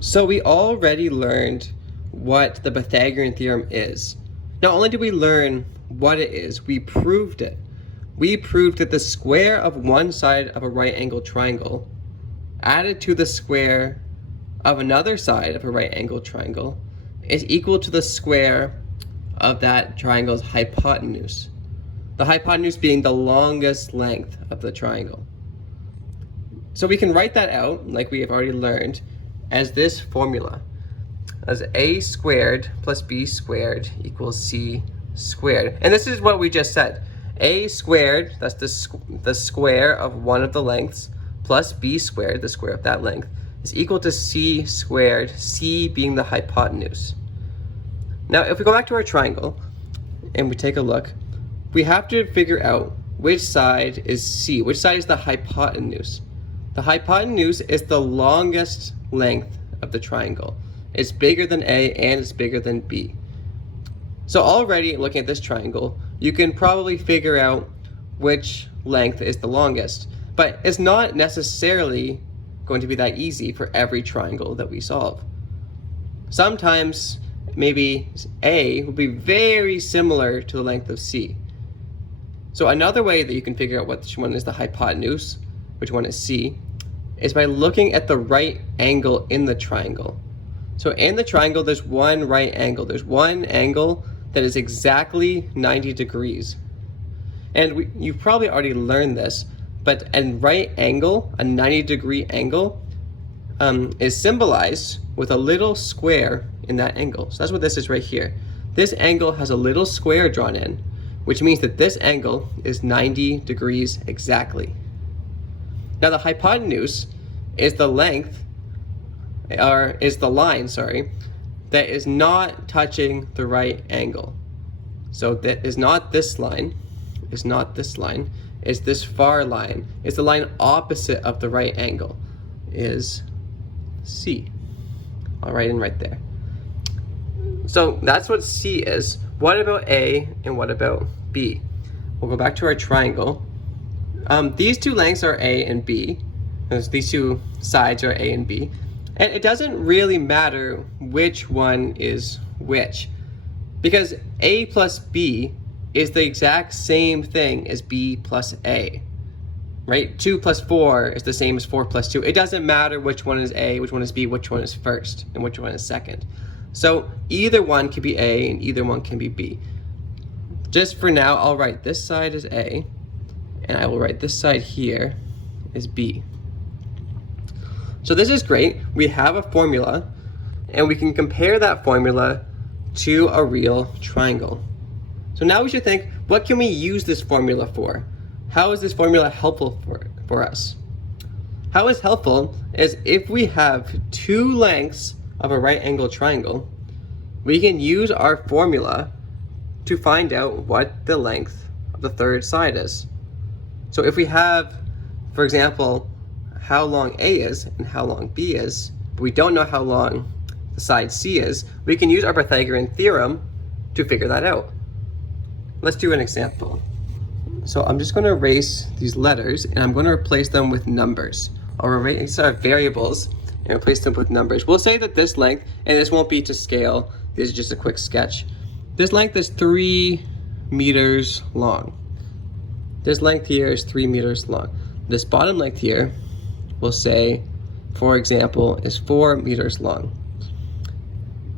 So we already learned what the Pythagorean theorem is. Not only did we learn what it is, we proved it. We proved that the square of one side of a right angled triangle added to the square of another side of a right angled triangle is equal to the square of that triangle's hypotenuse. The hypotenuse being the longest length of the triangle. So we can write that out, like we have already learned, as this formula, as a squared plus b squared equals c squared. And this is what we just said. A squared, that's the square of one of the lengths, plus b squared, the square of that length, is equal to c squared, c being the hypotenuse. Now, if we go back to our triangle and we take a look, we have to figure out which side is c, which side is the hypotenuse. The hypotenuse is the longest length of the triangle. It's bigger than A and it's bigger than B. So already looking at this triangle, you can probably figure out which length is the longest, but it's not necessarily going to be that easy for every triangle that we solve. Sometimes maybe A will be very similar to the length of C. So another way that you can figure out which one is the hypotenuse, which one is C, is by looking at the right angle in the triangle. So in the triangle, there's one right angle. There's one angle that is exactly 90 degrees. And you've probably already learned this, but a right angle, a 90-degree angle, is symbolized with a little square in that angle. So that's what this is right here. This angle has a little square drawn in, which means that this angle is 90 degrees exactly. Now the hypotenuse is the length, or is the line, that is not touching the right angle. So that is not this line, is not this line, is this far line, is the line opposite of the right angle, is C. I'll write in right there. So that's what C is. What about A and what about B? We'll go back to our triangle. These two lengths are A and B. These two sides are A and B. And it doesn't really matter which one is which, because A plus B is the exact same thing as B plus A, right? 2 plus 4 is the same as 4 plus 2. It doesn't matter which one is A, which one is B, which one is first, and which one is second. So either one can be A and either one can be B. Just for now, I'll write this side as A, and I will write this side here as B. So this is great. We have a formula, and we can compare that formula to a real triangle. So now we should think, what can we use this formula for? How is this formula helpful for us? How it's helpful is if we have two lengths of a right angle triangle, we can use our formula to find out what the length of the third side is. So if we have, for example, how long A is and how long B is, but we don't know how long the side C is, we can use our Pythagorean theorem to figure that out. Let's do an example. So I'm just going to erase these letters and I'm going to replace them with numbers. I'll erase our variables and replace them with numbers. We'll say that this length, and this won't be to scale, this is just a quick sketch. This length is 3 meters long. This length here is 3 meters long. This bottom length here, we'll say, for example, is 4 meters long.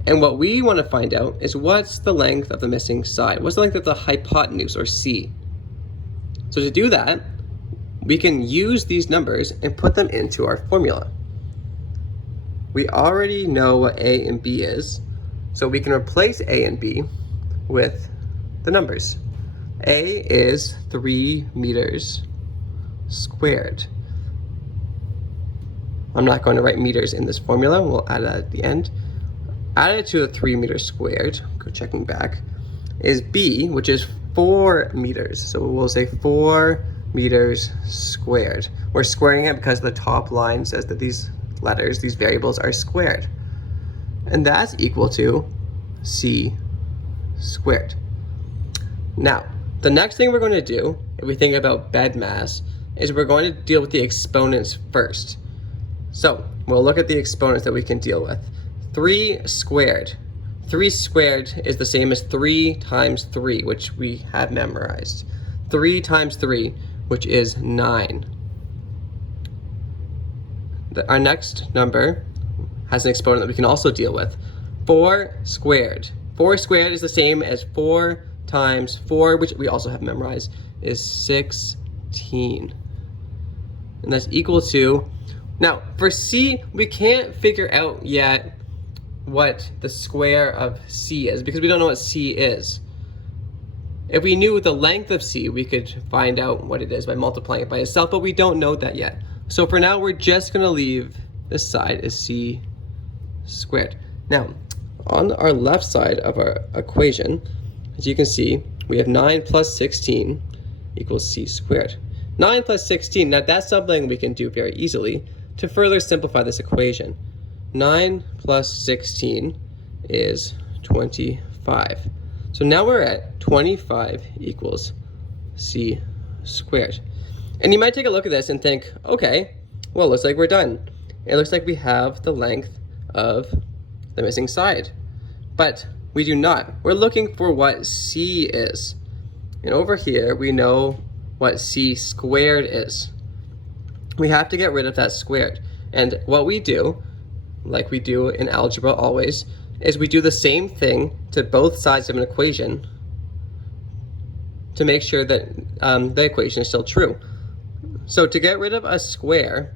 And what we want to find out is what's the length of the missing side? What's the length of the hypotenuse, or C? So to do that, we can use these numbers and put them into our formula. We already know what A and B is, so we can replace A and B with the numbers. A is 3 meters squared. I'm not going to write meters in this formula, we'll add that at the end. Added to the 3 meters squared, go checking back, is B, which is 4 meters. So we'll say 4 meters squared. We're squaring it because the top line says that these letters, these variables, are squared. And that's equal to C squared. Now, the next thing we're going to do, if we think about BEDMAS, is we're going to deal with the exponents first. So we'll look at the exponents that we can deal with. 3 squared. 3 squared is the same as 3 times 3, which we have memorized. 3 times 3, which is 9. Our next number has an exponent that we can also deal with. 4 squared. 4 squared is the same as 4 times 4, which we also have memorized, is 16. And that's equal to, now for C, we can't figure out yet what the square of C is because we don't know what C is. If we knew the length of C, we could find out what it is by multiplying it by itself, but we don't know that yet. So for now, we're just gonna leave this side as C squared. Now, on our left side of our equation, as you can see, we have 9 plus 16 equals C squared. 9 plus 16, now that's something we can do very easily to further simplify this equation. 9 plus 16 is 25. So now we're at 25 equals C squared. And you might take a look at this and think, okay, well, it looks like we're done. It looks like we have the length of the missing side. But we do not. We're looking for what C is. And over here, we know what C squared is. We have to get rid of that squared. And what we do, like we do in algebra always, is we do the same thing to both sides of an equation to make sure that the equation is still true. So to get rid of a square,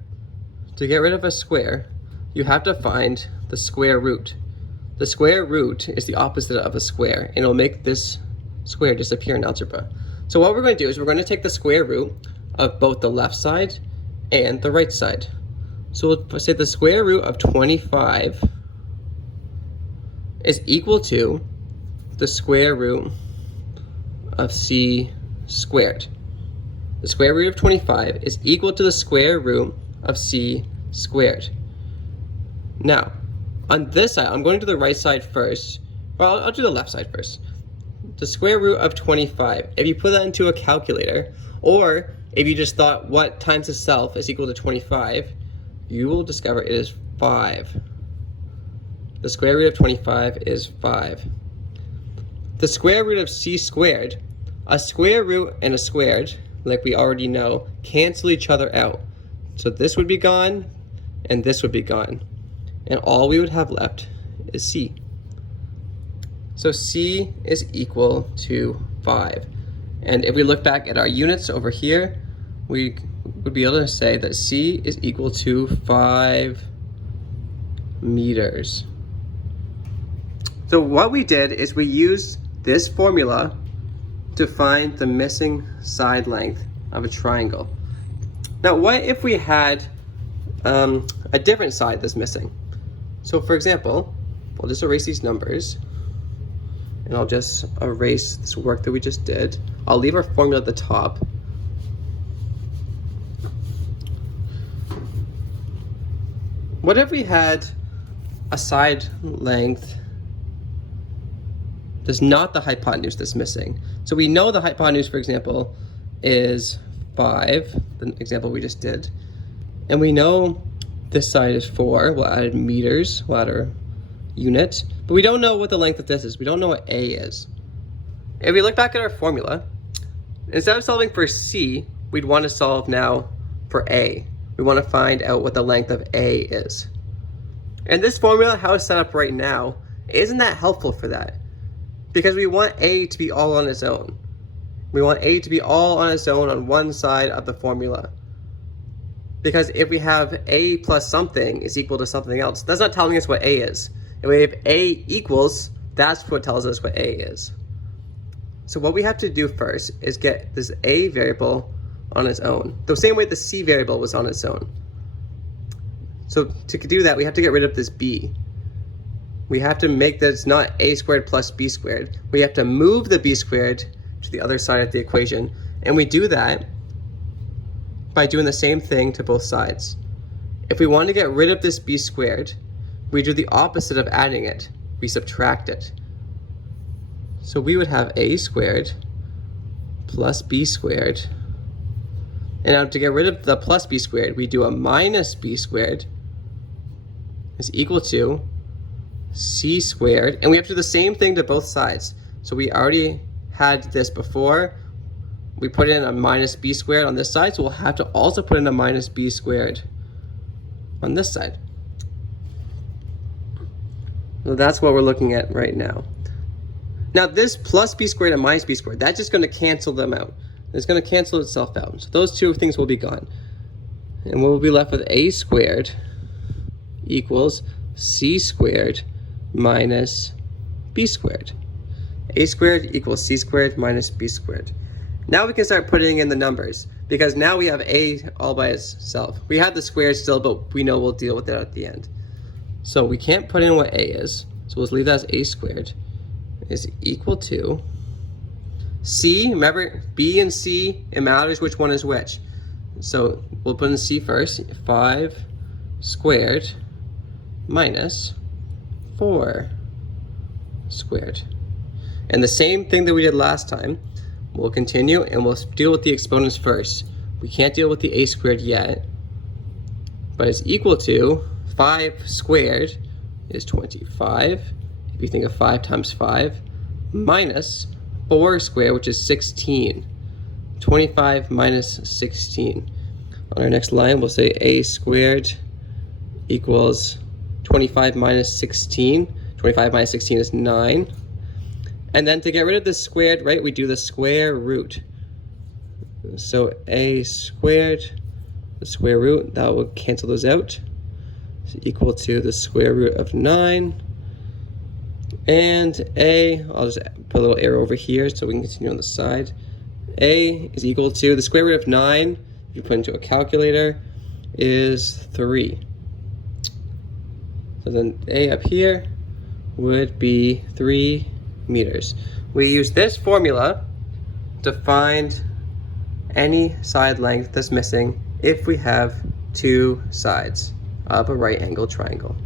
you have to find the square root. The square root is the opposite of a square, and it'll make this square disappear in algebra. So what we're going to do is we're going to take the square root of both the left side and the right side. So we'll say the square root of 25 is equal to the square root of C squared. The square root of 25 is equal to the square root of C squared. Now, on this side, I'm going to the right side first. Well, I'll do the left side first. The square root of 25, if you put that into a calculator, or if you just thought what times itself is equal to 25, you will discover it is 5. The square root of 25 is 5. The square root of C squared, a square root and a squared, like we already know, cancel each other out. So this would be gone, and this would be gone. And all we would have left is C. So C is equal to 5. And if we look back at our units over here, we would be able to say that C is equal to 5 meters. So what we did is we used this formula to find the missing side length of a triangle. Now, what if we had a different side that's missing? So for example, I'll just erase these numbers, and I'll just erase this work that we just did. I'll leave our formula at the top. What if we had a side length that's not the hypotenuse that's missing? So we know the hypotenuse, for example, is 5, the example we just did. And we know this side is 4. We'll add meters, we'll add our unit. But we don't know what the length of this is. We don't know what A is. If we look back at our formula, instead of solving for C, we'd want to solve now for A. We want to find out what the length of A is. And this formula, how it's set up right now, isn't that helpful for that. Because we want A to be all on its own. We want A to be all on its own on one side of the formula. Because if we have A plus something is equal to something else, that's not telling us what A is. And if A equals, that's what tells us what A is. So what we have to do first is get this A variable on its own, the same way the C variable was on its own. So to do that, we have to get rid of this B. We have to make that it's not A squared plus B squared. We have to move the B squared to the other side of the equation. And we do that by doing the same thing to both sides. If we want to get rid of this B squared, we do the opposite of adding it. We subtract it. So we would have A squared plus B squared. And now to get rid of the plus B squared, we do a minus B squared. is equal to c squared, and we have to do the same thing to both sides. So we already had this before. We put in a minus b squared on this side, so we'll have to also put in a minus b squared on this side. So that's what we're looking at right now. Now this plus b squared and minus b squared, that's just going to cancel them out. It's going to cancel itself out. So those two things will be gone. And we'll be left with a squared equals c squared minus b squared. A squared equals c squared minus b squared. Now we can start putting in the numbers, because now we have a all by itself. We have the squared still, but we know we'll deal with it at the end. So we can't put in what a is, so we'll leave that as a squared is equal to c. Remember, b and c, it matters which one is which. So we'll put in c first, 5 squared minus 4 squared. And the same thing that we did last time, we'll continue and we'll deal with the exponents first. We can't deal with the a squared yet, but it's equal to 5 squared is 25, if you think of 5 times 5, minus 4 squared, which is 16. 25 minus 16. On our next line, we'll say a squared equals 25 minus 16. 25 minus 16 is 9. And then to get rid of the squared, right, we do the square root. So a squared, the square root, that will cancel those out. It's equal to the square root of 9. And a, I'll just put a little arrow over here so we can continue on the side. A is equal to the square root of 9, if you put into a calculator, is 3. So then a up here would be 3 meters. We use this formula to find any side length that's missing if we have two sides of a right angle triangle.